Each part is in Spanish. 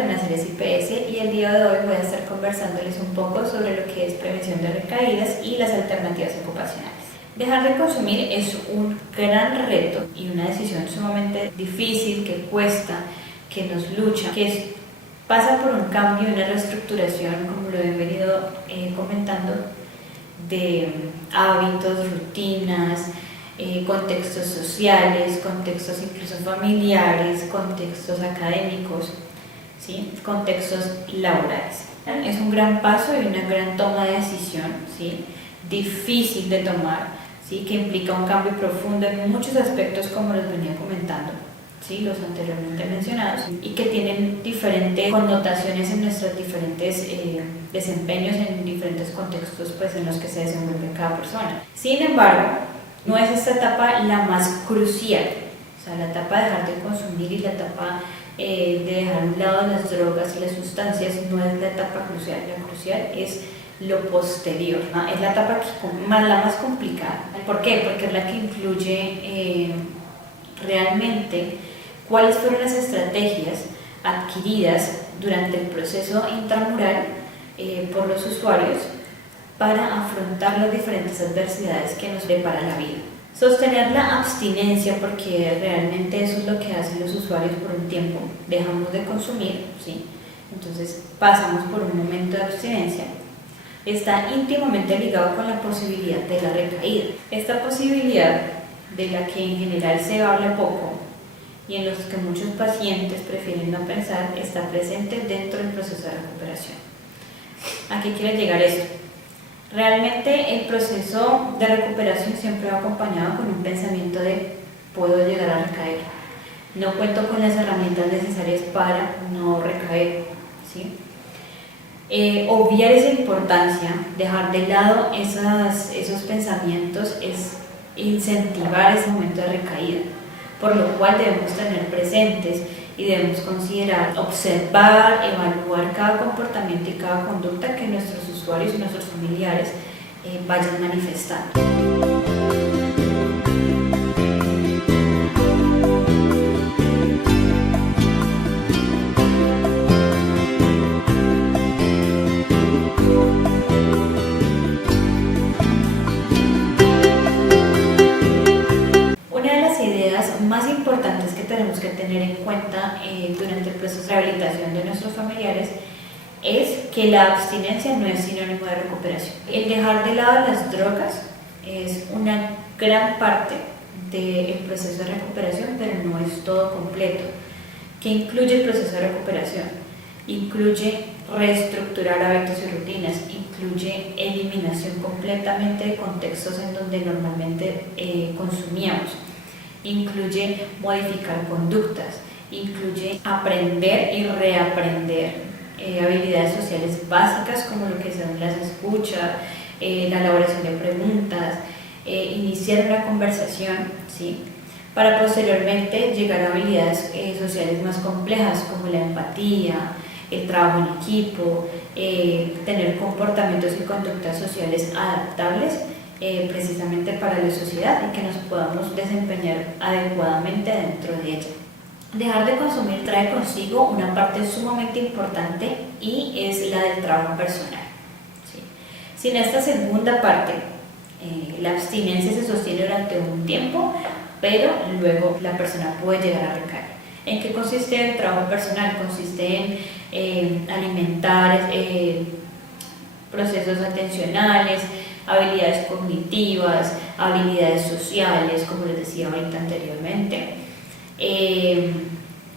Renacer SIPS y el día de hoy voy a estar conversándoles un poco sobre lo que es prevención de recaídas y las alternativas ocupacionales. Dejar de consumir es un gran reto y una decisión sumamente difícil que cuesta, que nos lucha, pasa por un cambio y una reestructuración, como lo he venido comentando, de hábitos, rutinas, contextos sociales, contextos incluso familiares, contextos académicos, ¿sí? Contextos laborales. Es un gran paso y una gran toma de decisión, ¿sí? Difícil de tomar, ¿sí? Que implica un cambio profundo en muchos aspectos, como los venía comentando, ¿sí? Los anteriormente mencionados, y que tienen diferentes connotaciones en nuestros diferentes desempeños, en diferentes contextos pues, en los que se desenvuelve cada persona. Sin embargo, no es esta etapa la más crucial, o sea, la etapa de dejar de consumir y la etapa de dejar a un lado las drogas y las sustancias no es la etapa crucial. La crucial es lo posterior, ¿no? Es la etapa la más complicada. ¿Por qué? Porque es la que incluye realmente cuáles fueron las estrategias adquiridas durante el proceso intramural por los usuarios para afrontar las diferentes adversidades que nos depara la vida. Sostener la abstinencia, porque realmente eso es lo que hacen los usuarios por un tiempo, dejamos de consumir, ¿sí? Entonces pasamos por un momento de abstinencia, está íntimamente ligado con la posibilidad de la recaída. Esta posibilidad, de la que en general se habla poco y en los que muchos pacientes prefieren no pensar, está presente dentro del proceso de recuperación. ¿A qué quiere llegar esto? Realmente el proceso de recuperación siempre va acompañado con un pensamiento de puedo llegar a recaer, no cuento con las herramientas necesarias para no recaer, ¿sí? Obviar esa importancia, dejar de lado esos pensamientos es incentivar ese momento de recaída, por lo cual debemos tener presentes y debemos considerar, observar, evaluar cada comportamiento y cada conducta que nuestros usuarios y nuestros familiares vayan manifestando. Más importantes que tenemos que tener en cuenta durante el proceso de rehabilitación de nuestros familiares es que la abstinencia no es sinónimo de recuperación. El dejar de lado las drogas es una gran parte del proceso de recuperación, pero no es todo completo. ¿Qué incluye el proceso de recuperación? Incluye reestructurar hábitos y rutinas, incluye eliminación completamente de contextos en donde normalmente consumíamos, incluye modificar conductas, incluye aprender y reaprender habilidades sociales básicas como lo que son las escuchas, la elaboración de preguntas, iniciar una conversación, ¿sí? Para posteriormente llegar a habilidades sociales más complejas como la empatía, el trabajo en equipo, tener comportamientos y conductas sociales adaptables precisamente para la sociedad y que nos podamos desempeñar adecuadamente dentro de ella. Dejar de consumir trae consigo una parte sumamente importante y es la del trabajo personal, ¿sí? Sin esta segunda parte, la abstinencia se sostiene durante un tiempo, pero luego la persona puede llegar a recaer. ¿En qué consiste el trabajo personal? Consiste en alimentar procesos atencionales, habilidades cognitivas, habilidades sociales, como les decía ahorita anteriormente.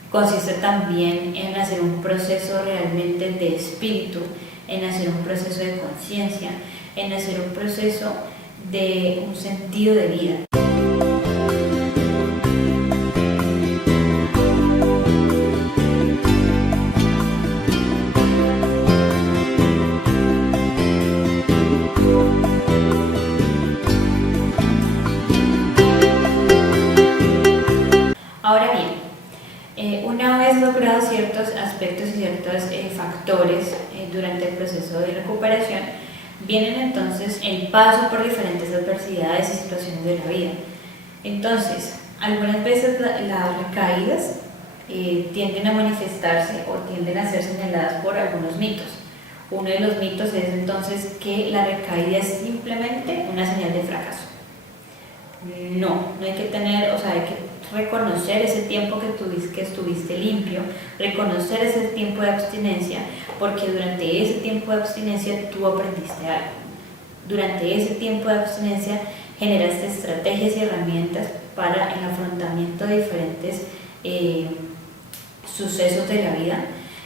Consiste también en hacer un proceso realmente de espíritu, en hacer un proceso de conciencia, en hacer un proceso de un sentido de vida. Ahora bien, una vez logrados ciertos aspectos y ciertos factores durante el proceso de recuperación, vienen entonces el paso por diferentes adversidades y situaciones de la vida. Entonces, algunas veces las recaídas tienden a manifestarse o tienden a ser señaladas por algunos mitos. Uno de los mitos es entonces que la recaída es simplemente una señal de fracaso. No hay que tener, o sea, hay que reconocer ese tiempo que estuviste limpio, reconocer ese tiempo de abstinencia, porque durante ese tiempo de abstinencia tú aprendiste algo. Durante ese tiempo de abstinencia generaste estrategias y herramientas para el afrontamiento de diferentes sucesos de la vida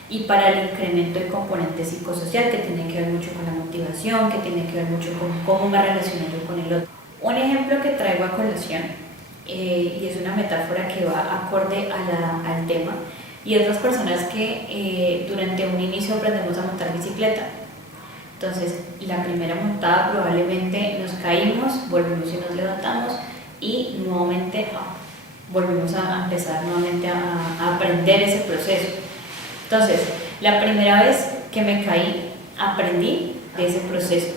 y para el incremento del componente psicosocial, que tiene que ver mucho con la motivación, que tiene que ver mucho con cómo me relaciono yo con el otro. Un ejemplo que traigo a colación, y es una metáfora que va acorde al tema, y es las personas que durante un inicio aprendemos a montar bicicleta. Entonces, la primera montada probablemente nos caímos, volvemos y nos levantamos y nuevamente volvemos a empezar nuevamente a aprender ese proceso. Entonces, la primera vez que me caí, aprendí de ese proceso.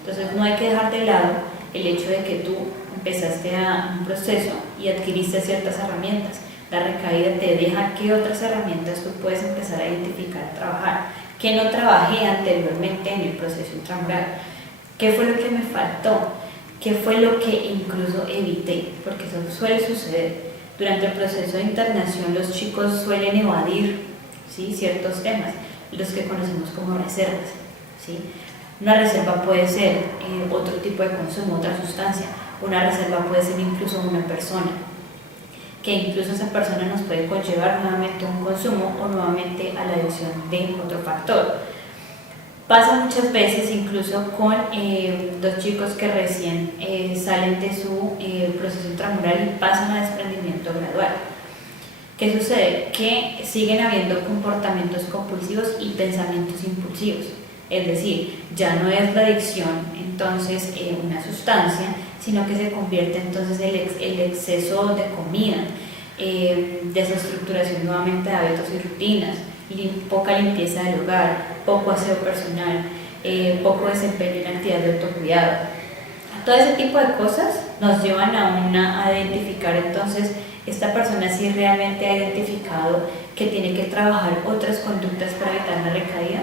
Entonces, no hay que dejar de lado el hecho de que tú empezaste un proceso y adquiriste ciertas herramientas. La recaída te deja qué otras herramientas tú puedes empezar a identificar, a trabajar, que no trabajé anteriormente en el proceso intramural, qué fue lo que me faltó, qué fue lo que incluso evité, porque eso suele suceder. Durante el proceso de internación los chicos suelen evadir, ¿sí?, ciertos temas, los que conocemos como reservas, ¿sí? Una reserva puede ser otro tipo de consumo, otra sustancia. Una reserva puede ser incluso una persona, que incluso esa persona nos puede conllevar nuevamente a un consumo o nuevamente a la adicción de otro factor. Pasa muchas veces incluso con los chicos que recién salen de su proceso intramural y pasan a desprendimiento gradual. ¿Qué sucede? Que siguen habiendo comportamientos compulsivos y pensamientos impulsivos. Es decir, ya no es la adicción entonces una sustancia, sino que se convierte entonces el exceso de comida, desestructuración nuevamente de hábitos y rutinas, poca limpieza del hogar, poco aseo personal, poco desempeño en actividad de autocuidado. Todo ese tipo de cosas nos llevan a identificar entonces esta persona si realmente ha identificado que tiene que trabajar otras conductas para evitar la recaída.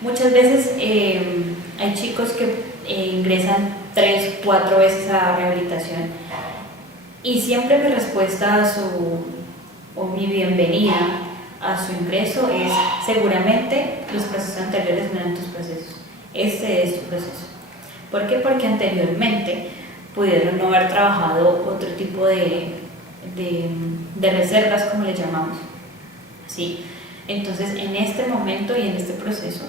Muchas veces hay chicos que ingresan 3, 4 veces a rehabilitación y siempre mi respuesta o mi bienvenida a su ingreso es: seguramente los procesos anteriores no eran tus procesos, este es tu proceso. ¿Por qué? Porque anteriormente pudieron no haber trabajado otro tipo de reservas, como le llamamos, ¿sí? Entonces, en este momento y en este proceso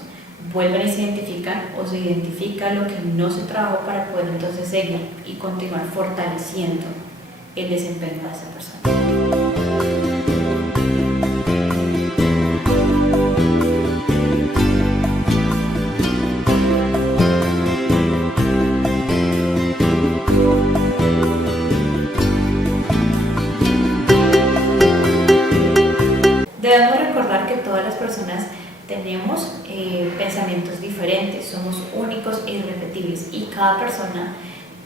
vuelven y se identifican o se identifica lo que no se trabajó para poder entonces seguir y continuar fortaleciendo el desempeño de esa persona. Debemos recordar que todas las personas tenemos pensamientos diferentes, somos únicos e irrepetibles y cada persona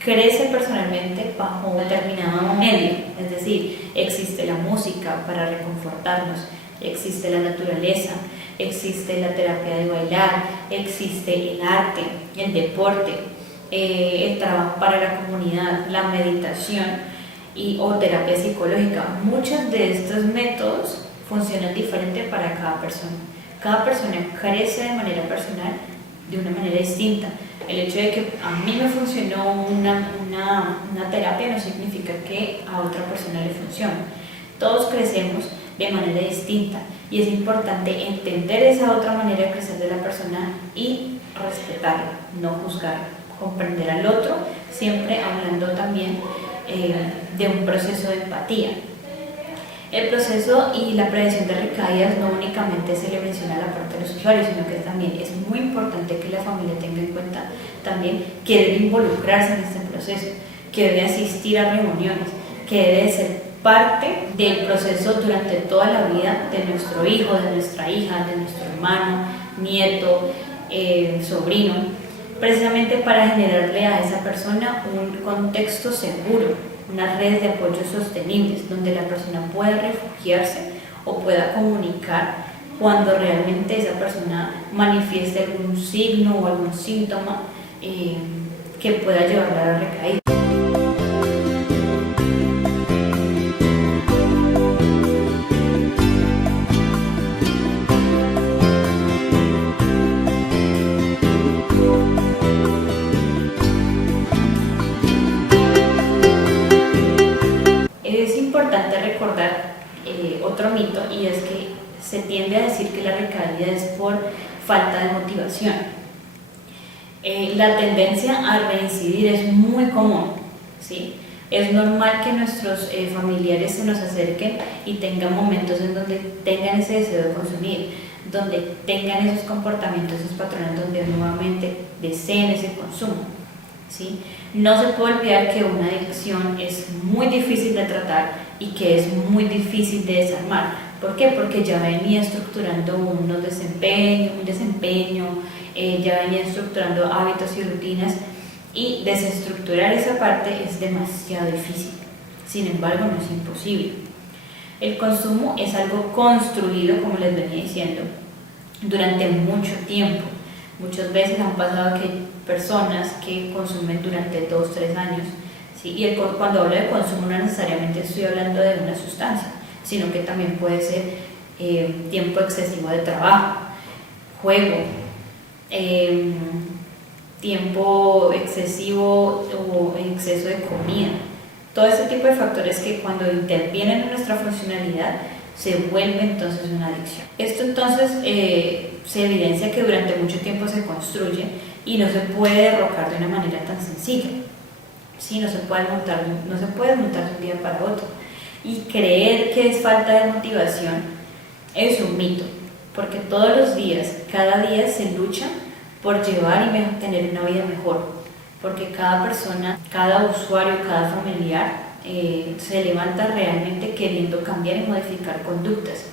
crece personalmente bajo un determinado medio, es decir, existe la música para reconfortarnos, existe la naturaleza, existe la terapia de bailar, existe el arte, el deporte, el trabajo para la comunidad, la meditación o terapia psicológica. Muchos de estos métodos funcionan diferente para cada persona. Cada persona crece de manera personal de una manera distinta. El hecho de que a mí me funcionó una terapia no significa que a otra persona le funcione. Todos crecemos de manera distinta y es importante entender esa otra manera de crecer de la persona y respetarla, no juzgarla, comprender al otro, siempre hablando también de un proceso de empatía. El proceso y la prevención de recaídas no únicamente se le menciona a la parte de los usuarios, sino que también es muy importante que la familia tenga en cuenta también que debe involucrarse en este proceso, que debe asistir a reuniones, que debe ser parte del proceso durante toda la vida de nuestro hijo, de nuestra hija, de nuestro hermano, nieto, sobrino, precisamente para generarle a esa persona un contexto seguro unas redes de apoyo sostenibles, donde la persona pueda refugiarse o pueda comunicar cuando realmente esa persona manifieste algún signo o algún síntoma que pueda llevarla a la recaída. Es importante recordar otro mito, y es que se tiende a decir que la recaída es por falta de motivación. La tendencia a reincidir es muy común, ¿sí? Es normal que nuestros familiares se nos acerquen y tengan momentos en donde tengan ese deseo de consumir, donde tengan esos comportamientos, esos patrones, donde nuevamente deseen ese consumo, ¿sí? No se puede olvidar que una adicción es muy difícil de tratar y que es muy difícil de desarmar. ¿Por qué? Porque ya venía estructurando un desempeño, ya venía estructurando hábitos y rutinas, y desestructurar esa parte es demasiado difícil. Sin embargo, no es imposible. El consumo es algo construido, como les venía diciendo, durante mucho tiempo. Muchas veces han pasado que personas que consumen durante 2, 3 años, ¿sí? Y cuando hablo de consumo no necesariamente estoy hablando de una sustancia, sino que también puede ser tiempo excesivo de trabajo, juego, tiempo excesivo o exceso de comida. Todo ese tipo de factores que cuando intervienen en nuestra funcionalidad se vuelve entonces una adicción. Esto entonces se evidencia que durante mucho tiempo se construye y no se puede derrocar de una manera tan sencilla. Sí, no se puede desmontar de un día para otro. Y creer que es falta de motivación es un mito, porque todos los días, cada día se lucha por llevar y tener una vida mejor, porque cada persona, cada usuario, cada familiar se levanta realmente queriendo cambiar y modificar conductas.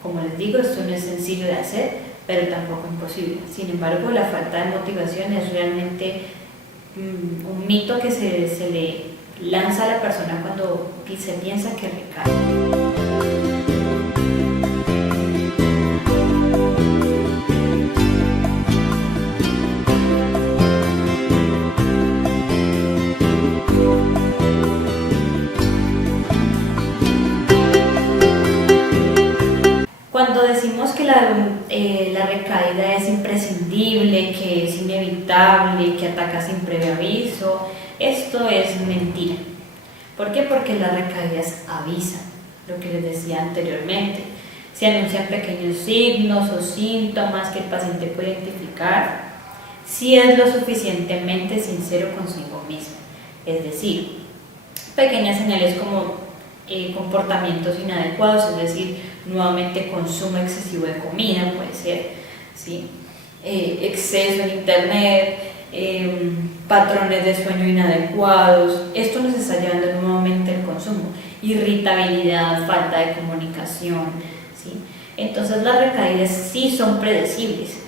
Como les digo, esto no es sencillo de hacer, pero tampoco imposible. Sin embargo, la falta de motivación es realmente un mito que se le lanza a la persona cuando se piensa que recae. Cuando decimos que la recaída es imprescindible, que es inevitable, que ataca sin previo aviso, esto es mentira. ¿Por qué? Porque las recaídas avisan, lo que les decía anteriormente. Se anuncian pequeños signos o síntomas que el paciente puede identificar si es lo suficientemente sincero consigo mismo. Es decir, pequeñas señales como comportamientos inadecuados, es decir, nuevamente consumo excesivo de comida, puede ser, ¿sí? Exceso en internet, patrones de sueño inadecuados. Esto nos está llevando nuevamente al consumo, irritabilidad, falta de comunicación, ¿sí? Entonces las recaídas sí son predecibles,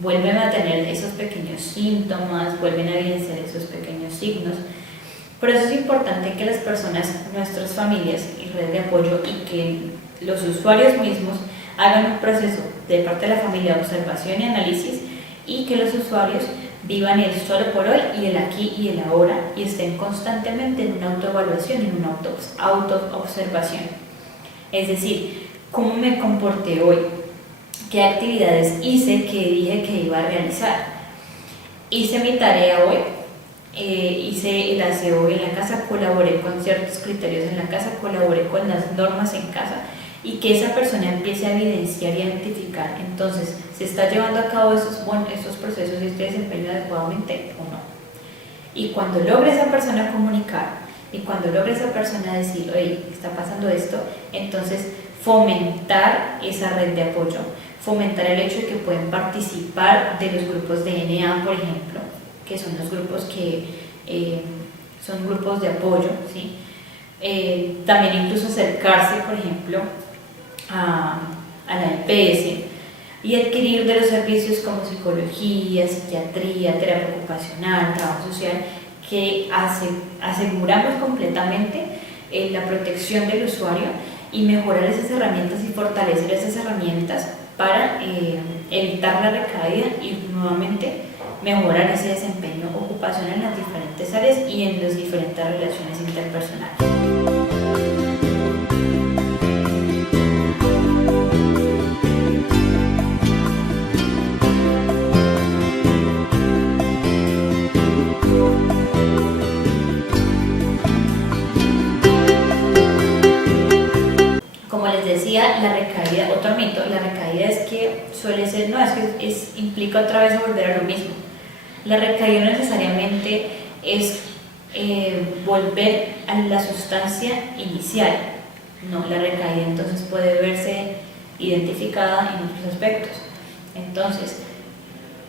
vuelven a tener esos pequeños síntomas, vuelven a evidenciar esos pequeños signos. Por eso es importante que las personas, nuestras familias y redes de apoyo, y que los usuarios mismos hagan un proceso de parte de la familia de observación y análisis, y que los usuarios vivan el solo por hoy y el aquí y el ahora, y estén constantemente en una autoevaluación, en una autoobservación. Es decir, ¿cómo me comporté hoy? ¿Qué actividades hice que dije que iba a realizar? ¿Hice mi tarea hoy? Hice el aseo hoy en la casa, colaboré con ciertos criterios en la casa, colaboré con las normas en casa, y que esa persona empiece a evidenciar y a identificar, entonces, ¿se está llevando a cabo esos procesos y este desempeño adecuadamente o no? Y cuando logre esa persona comunicar, y cuando logre esa persona decir, oye, está pasando esto, entonces fomentar esa red de apoyo, fomentar el hecho de que pueden participar de los grupos de NA, por ejemplo, que son los grupos que son grupos de apoyo, ¿sí? También incluso acercarse, por ejemplo, a la EPS y adquirir de los servicios como psicología, psiquiatría, terapia ocupacional, trabajo social, que aseguramos completamente la protección del usuario y mejorar esas herramientas y fortalecer esas herramientas para evitar la recaída y nuevamente mejorar ese desempeño ocupacional en las diferentes áreas y en las diferentes relaciones interpersonales. Como les decía, la recaída, otro mito, la recaída es que suele ser, no, es que implica otra vez volver a lo mismo. La recaída no necesariamente es volver a la sustancia inicial, no, la recaída entonces puede verse identificada en otros aspectos. Entonces,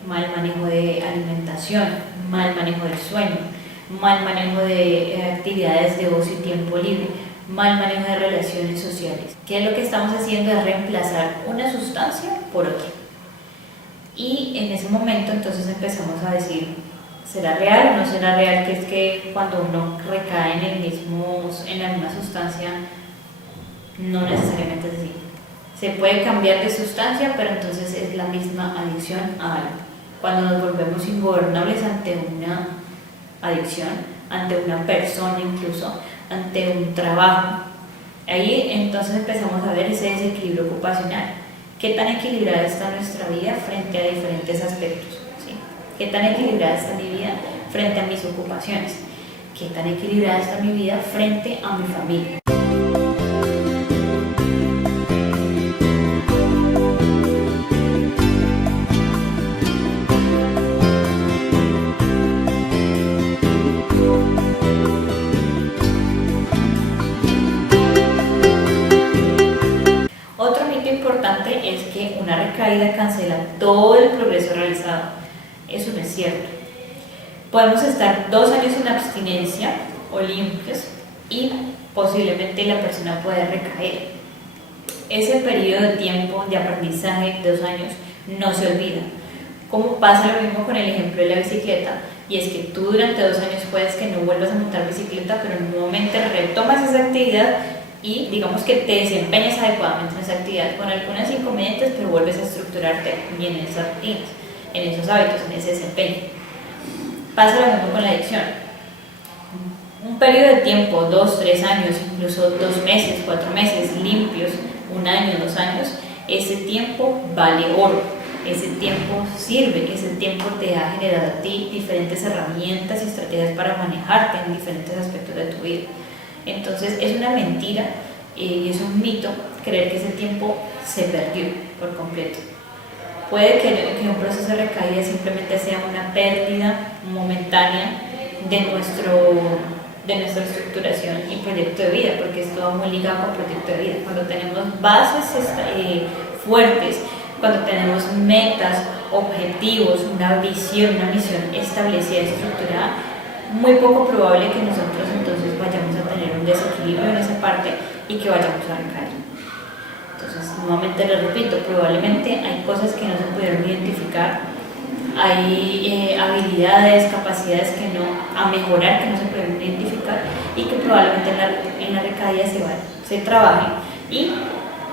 mal manejo de alimentación, mal manejo del sueño, mal manejo de actividades de ocio y tiempo libre, mal manejo de relaciones sociales. ¿Qué es lo que estamos haciendo? Es reemplazar una sustancia por otra. Y en ese momento entonces empezamos a decir, ¿será real o no será real? Que es que cuando uno recae en la misma sustancia, no necesariamente es así. Se puede cambiar de sustancia, pero entonces es la misma adicción a algo. Cuando nos volvemos ingobernables ante una adicción, ante una persona incluso, ante un trabajo, ahí entonces empezamos a ver ese desequilibrio ocupacional. ¿Qué tan equilibrada está nuestra vida frente a diferentes aspectos? ¿Sí? ¿Qué tan equilibrada está mi vida frente a mis ocupaciones? ¿Qué tan equilibrada está mi vida frente a mi familia? Otro mito importante es que una recaída cancela todo el progreso realizado. Eso no es cierto. Podemos estar 2 años en abstinencia o limpios y posiblemente la persona pueda recaer. Ese periodo de tiempo de aprendizaje, 2 años, no se olvida. Como pasa lo mismo con el ejemplo de la bicicleta, y es que tú durante 2 años puedes que no vuelvas a montar bicicleta, pero nuevamente retomas esa actividad y digamos que te desempeñas adecuadamente en esa actividad con algunos inconvenientes, pero vuelves a estructurarte bien en esas rutinas, en esos hábitos, en ese desempeño. Pasa lo mismo con la adicción. Un periodo de tiempo, 2, 3 años, incluso 2 meses, 4 meses limpios, 1 año, 2 años, ese tiempo vale oro, ese tiempo sirve, ese tiempo te ha generado a ti diferentes herramientas y estrategias para manejarte en diferentes aspectos de tu vida. Entonces es una mentira y es un mito creer que ese tiempo se perdió por completo. Puede que un proceso de recaída simplemente sea una pérdida momentánea de nuestra estructuración y proyecto de vida, porque es todo muy ligado con proyecto de vida. Cuando tenemos bases fuertes, cuando tenemos metas, objetivos, una visión, una misión establecida y estructurada, muy poco probable que nosotros entonces vayamos a tener un desequilibrio en esa parte y que vayamos a recaer. Entonces, nuevamente les repito, probablemente hay cosas que no se pudieron identificar, hay habilidades, capacidades a mejorar que no se pueden identificar y que probablemente en la recaída se trabaje y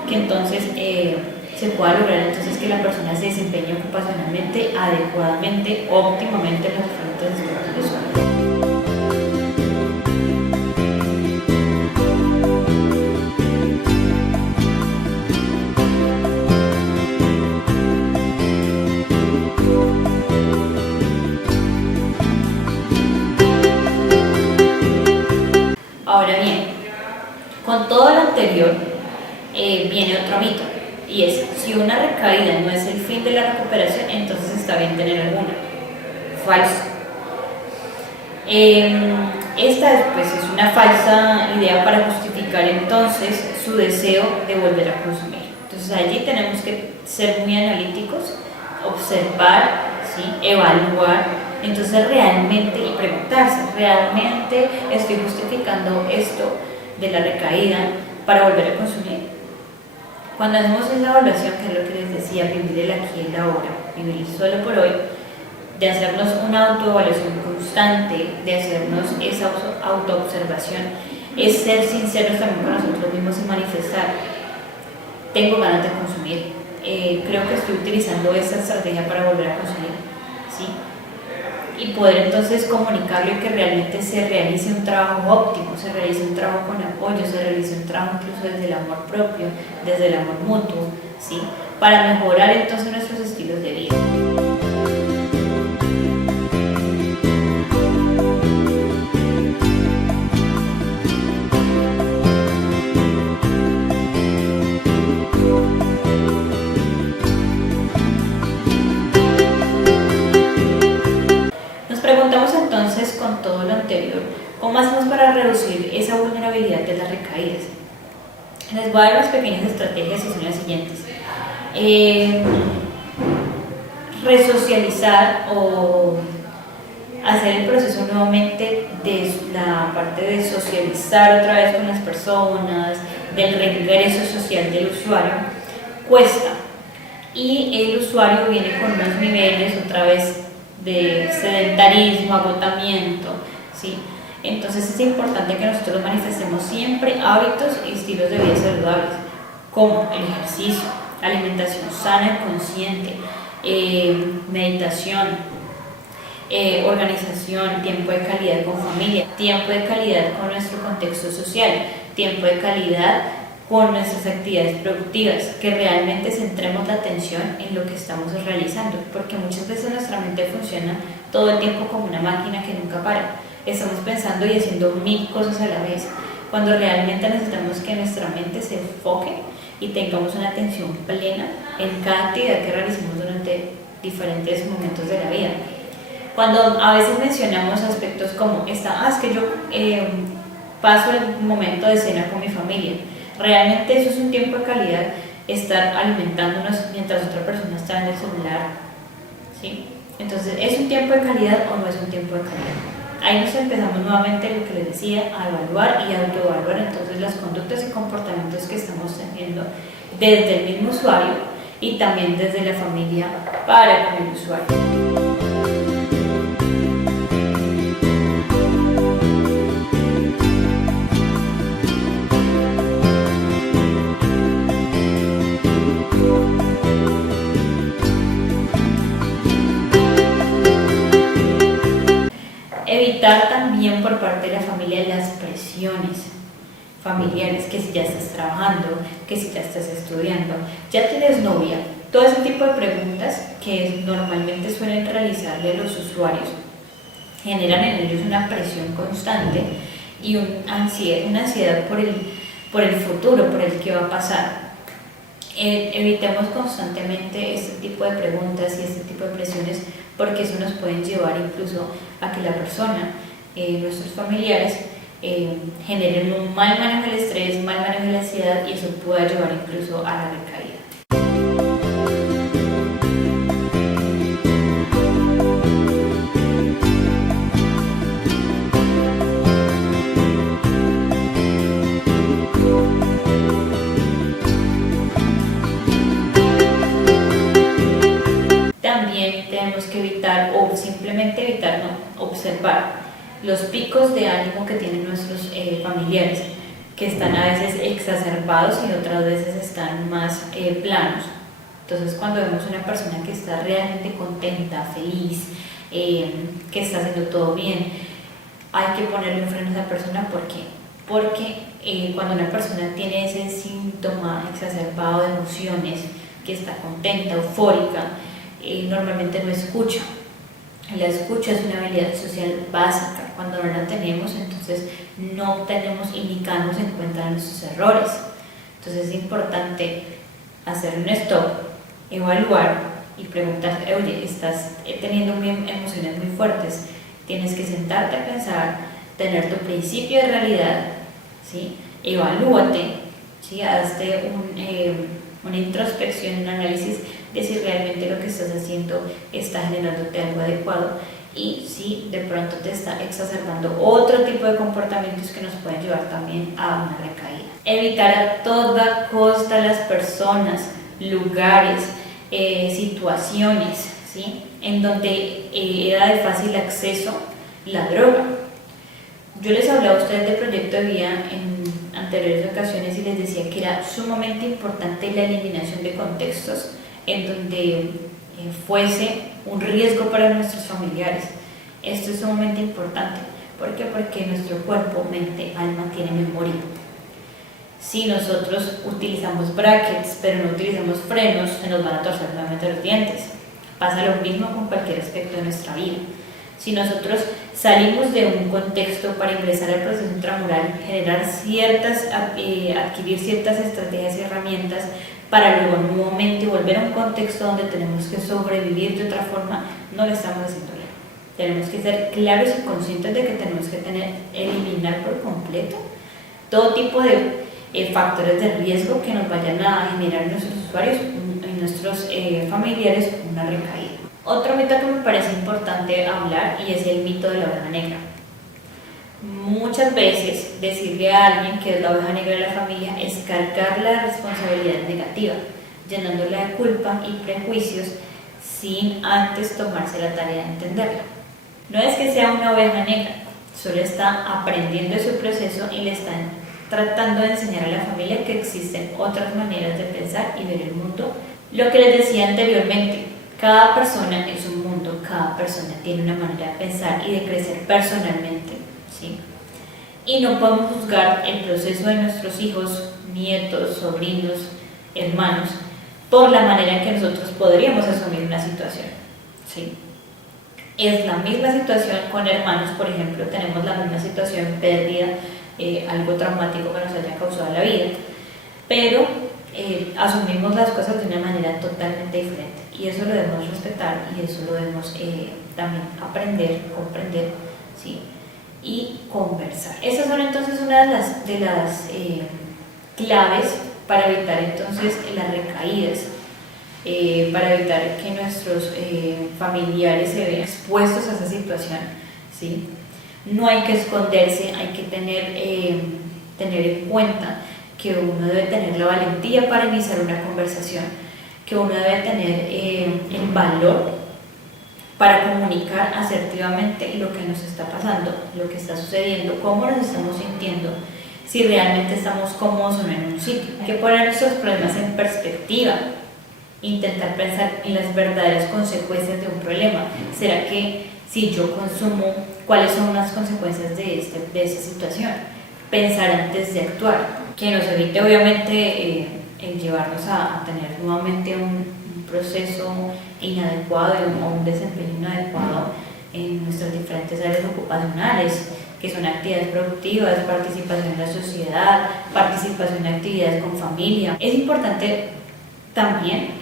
que entonces se pueda lograr entonces que la persona se desempeñe ocupacionalmente, adecuadamente, óptimamente en los diferentes aspectos de su vida. Ahora bien, con todo lo anterior viene otro mito, y es, si una recaída no es el fin de la recuperación, entonces está bien tener alguna. Falso. Esta pues, es una falsa idea para justificar entonces su deseo de volver a consumir. Entonces allí tenemos que ser muy analíticos, observar, ¿sí? Evaluar, entonces realmente y preguntarse, ¿realmente estoy justificando esto de la recaída para volver a consumir? Cuando hacemos esa evaluación, que es lo que les decía, vivir el aquí y el ahora, vivir solo por hoy, de hacernos una autoevaluación constante, de hacernos esa autoobservación, es ser sinceros también con nosotros mismos y manifestar: tengo ganas de consumir, creo que estoy utilizando esta estrategia para volver a consumir, ¿sí? Y poder entonces comunicarlo y que realmente se realice un trabajo óptimo, se realice un trabajo con apoyo, se realice un trabajo incluso desde el amor propio, desde el amor mutuo, ¿sí? Para mejorar entonces nuestros estilos de vida. Nos preguntamos entonces, con todo lo anterior, ¿cómo hacemos para reducir esa vulnerabilidad de las recaídas? Les voy a dar unas pequeñas estrategias y son las siguientes. Resocializar o hacer el proceso nuevamente de la parte de socializar otra vez con las personas, del regreso social del usuario, cuesta. Y el usuario viene con unos niveles otra vez de sedentarismo, agotamiento, ¿sí? Entonces es importante que nosotros manifestemos siempre hábitos y estilos de vida saludables, como el ejercicio, alimentación sana y consciente, meditación, organización, tiempo de calidad con familia, tiempo de calidad con nuestro contexto social, tiempo de calidad con nuestras actividades productivas, que realmente centremos la atención en lo que estamos realizando, porque muchas veces nuestra mente funciona todo el tiempo como una máquina que nunca para. Estamos pensando y haciendo 1000 cosas a la vez, cuando realmente necesitamos que nuestra mente se enfoque y tengamos una atención plena en cada actividad que realicemos durante diferentes momentos de la vida. Cuando a veces mencionamos aspectos como es que yo paso el momento de cena con mi familia, realmente eso es un tiempo de calidad, estar alimentándonos mientras otra persona está en el celular, ¿sí? Entonces, ¿es un tiempo de calidad o no es un tiempo de calidad? Ahí nos empezamos nuevamente, lo que les decía, a evaluar y a autoevaluar entonces las conductas y comportamientos que estamos teniendo desde el mismo usuario y también desde la familia para con el usuario. Evitar también por parte de la familia las presiones familiares, que si ya estás trabajando, que si ya estás estudiando, ya tienes novia, todo ese tipo de preguntas que normalmente suelen realizarle los usuarios generan en ellos una presión constante y una ansiedad por el futuro, por el que va a pasar. Evitemos constantemente este tipo de preguntas y este tipo de presiones, porque eso nos puede llevar incluso a que la persona, nuestros familiares, generen un mal manejo del estrés, mal manejo de la ansiedad, y eso pueda llevar incluso a la recaída. También tenemos que evitar, o simplemente evitar, no, observar los picos de ánimo que tienen nuestros familiares, que están a veces exacerbados y otras veces están más planos. Entonces, cuando vemos una persona que está realmente contenta, feliz, que está haciendo todo bien, hay que ponerle un freno a esa persona. ¿Por qué? Porque cuando una persona tiene ese síntoma exacerbado de emociones, que está contenta, eufórica, normalmente no escucha. La escucha es una habilidad social básica. Cuando no la tenemos, entonces no tenemos y ni caemos en cuenta de nuestros errores. Entonces es importante hacer un stop, evaluar y preguntar: oye, estás teniendo emociones muy fuertes, tienes que sentarte a pensar, tener tu principio de realidad, ¿sí? Evalúate, ¿sí? Hazte una introspección, un análisis de si realmente lo que estás haciendo está generándote algo adecuado y si de pronto te está exacerbando otro tipo de comportamientos que nos pueden llevar también a una recaída. Evitar a toda costa las personas, lugares, situaciones, ¿sí? En donde era de fácil acceso la droga. Yo les hablaba a ustedes del proyecto de vida en anteriores ocasiones y les decía que era sumamente importante la eliminación de contextos en donde fuese un riesgo para nuestros familiares. Esto es sumamente importante. ¿Por qué? Porque nuestro cuerpo, mente, alma tiene memoria. Si nosotros utilizamos brackets pero no utilizamos frenos, se nos van a torcer nuevamente los dientes. Pasa lo mismo con cualquier aspecto de nuestra vida. Si nosotros salimos de un contexto para ingresar al proceso intramural, adquirir ciertas estrategias y herramientas para luego nuevamente volver a un contexto donde tenemos que sobrevivir de otra forma, no lo estamos haciendo bien. Tenemos que ser claros y conscientes de que tenemos que eliminar por completo todo tipo de factores de riesgo que nos vayan a generar en nuestros usuarios, en nuestros familiares, una recaída. Otro mito que me parece importante hablar y es el mito de la oveja negra. Muchas veces decirle a alguien que es la oveja negra de la familia es cargarla de responsabilidad negativa, llenándola de culpa y prejuicios sin antes tomarse la tarea de entenderla. No es que sea una oveja negra, solo está aprendiendo de su proceso y le están tratando de enseñar a la familia que existen otras maneras de pensar y ver el mundo. Lo que les decía anteriormente, cada persona es un mundo, cada persona tiene una manera de pensar y de crecer personalmente, ¿sí? Y no podemos juzgar el proceso de nuestros hijos, nietos, sobrinos, hermanos, por la manera en que nosotros podríamos asumir una situación, ¿sí? Es la misma situación con hermanos, por ejemplo, tenemos la misma situación, pérdida, algo traumático que nos haya causado la vida, pero asumimos las cosas de una manera totalmente diferente y eso lo debemos respetar y eso lo debemos también aprender, comprender, ¿sí? Y conversar. Esas son entonces una de las claves para evitar entonces las recaídas, para evitar que nuestros familiares se vean expuestos a esa situación, ¿sí? No hay que esconderse, hay que tener en cuenta que uno debe tener la valentía para iniciar una conversación, que uno debe tener el valor para comunicar asertivamente lo que nos está pasando, lo que está sucediendo, cómo nos estamos sintiendo, si realmente estamos cómodos o no en un sitio. Hay que poner nuestros problemas en perspectiva, intentar pensar en las verdaderas consecuencias de un problema. ¿Será que si yo consumo, cuáles son las consecuencias de esa situación? Pensar antes de actuar, que nos evite obviamente el llevarnos a tener nuevamente un proceso inadecuado o un desempeño inadecuado en nuestras diferentes áreas ocupacionales, que son actividades productivas, participación en la sociedad, participación en actividades con familia. Es importante también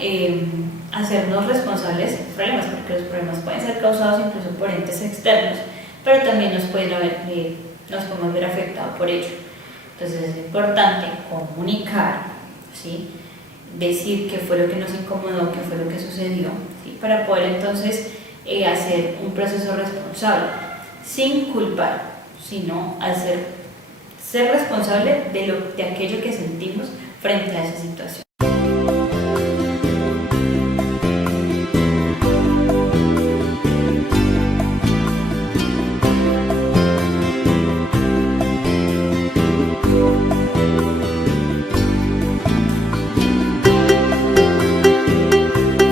hacernos responsables de problemas, porque los problemas pueden ser causados incluso por entes externos, pero también nos podemos ver afectados por ello. Entonces es importante comunicar, ¿sí? Decir qué fue lo que nos incomodó, qué fue lo que sucedió, ¿sí? Para poder entonces hacer un proceso responsable, sin culpar, sino ser responsable de aquello que sentimos frente a esa situación.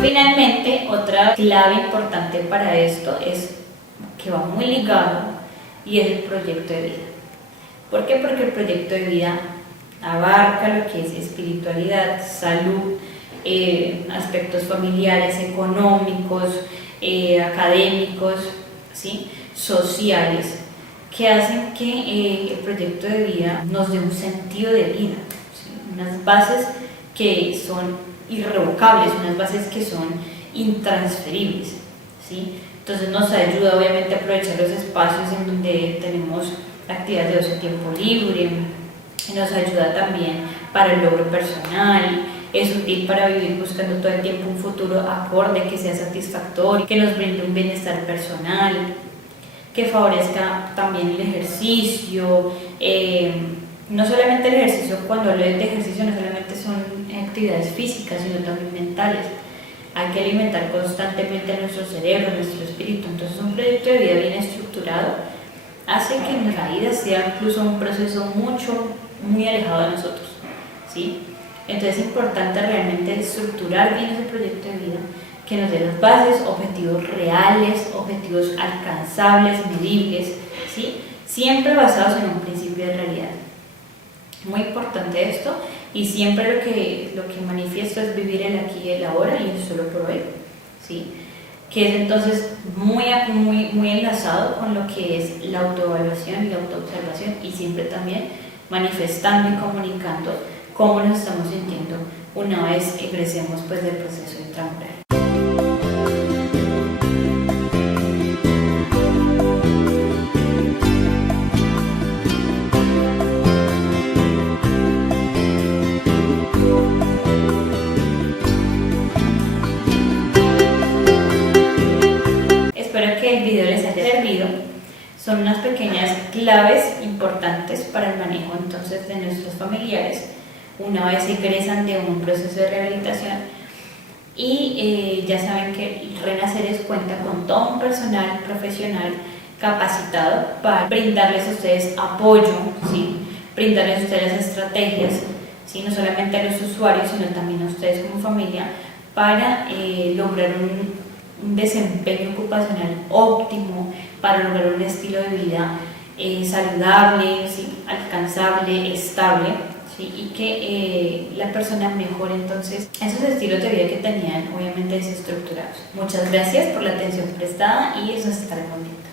Finalmente, otra clave importante para esto es que va muy ligado y es el proyecto de vida. ¿Por qué? Porque el proyecto de vida abarca lo que es espiritualidad, salud, aspectos familiares, económicos, académicos, ¿sí? Sociales, que hacen que el proyecto de vida nos dé un sentido de vida, ¿sí? Unas bases que son irrevocables, unas bases que son intransferibles, ¿sí? Entonces nos ayuda obviamente a aprovechar los espacios en donde tenemos actividades de ocio, tiempo libre, nos ayuda también para el logro personal, es útil para vivir buscando todo el tiempo un futuro acorde, que sea satisfactorio, que nos brinde un bienestar personal, que favorezca también el ejercicio, no solamente el ejercicio, cuando hablo de ejercicio no solamente son actividades físicas, sino también mentales. hay que alimentar constantemente nuestro cerebro, nuestro espíritu. Entonces un proyecto de vida bien estructurado hace que nuestra vida sea incluso un proceso muy alejado de nosotros, ¿sí? Entonces es importante realmente estructurar bien ese proyecto de vida, que nos dé las bases, objetivos reales, objetivos alcanzables, medibles, ¿sí? Siempre basados en un principio de realidad. Muy importante esto, y siempre lo que manifiesto es vivir el aquí y el ahora y el solo por hoy, ¿sí? Que es entonces muy enlazado con lo que es la autoevaluación y la autoobservación, y siempre también manifestando y comunicando cómo nos estamos sintiendo una vez egresemos pues del proceso intramural. Espero que el video les haya servido. Son unas pequeñas claves importantes para el manejo entonces de nuestros familiares una vez egresan de un proceso de rehabilitación, y ya saben que Renaceres cuenta con todo un personal profesional capacitado para brindarles a ustedes apoyo, ¿sí? Brindarles a ustedes estrategias, ¿sí? No solamente a los usuarios, sino también a ustedes como familia, para lograr un desempeño ocupacional óptimo, para lograr un estilo de vida saludable, ¿sí? Alcanzable, estable, ¿sí? Y que la persona mejore entonces esos estilos de vida que tenían obviamente desestructurados. Muchas gracias por la atención prestada y eso nos estaremos viendo.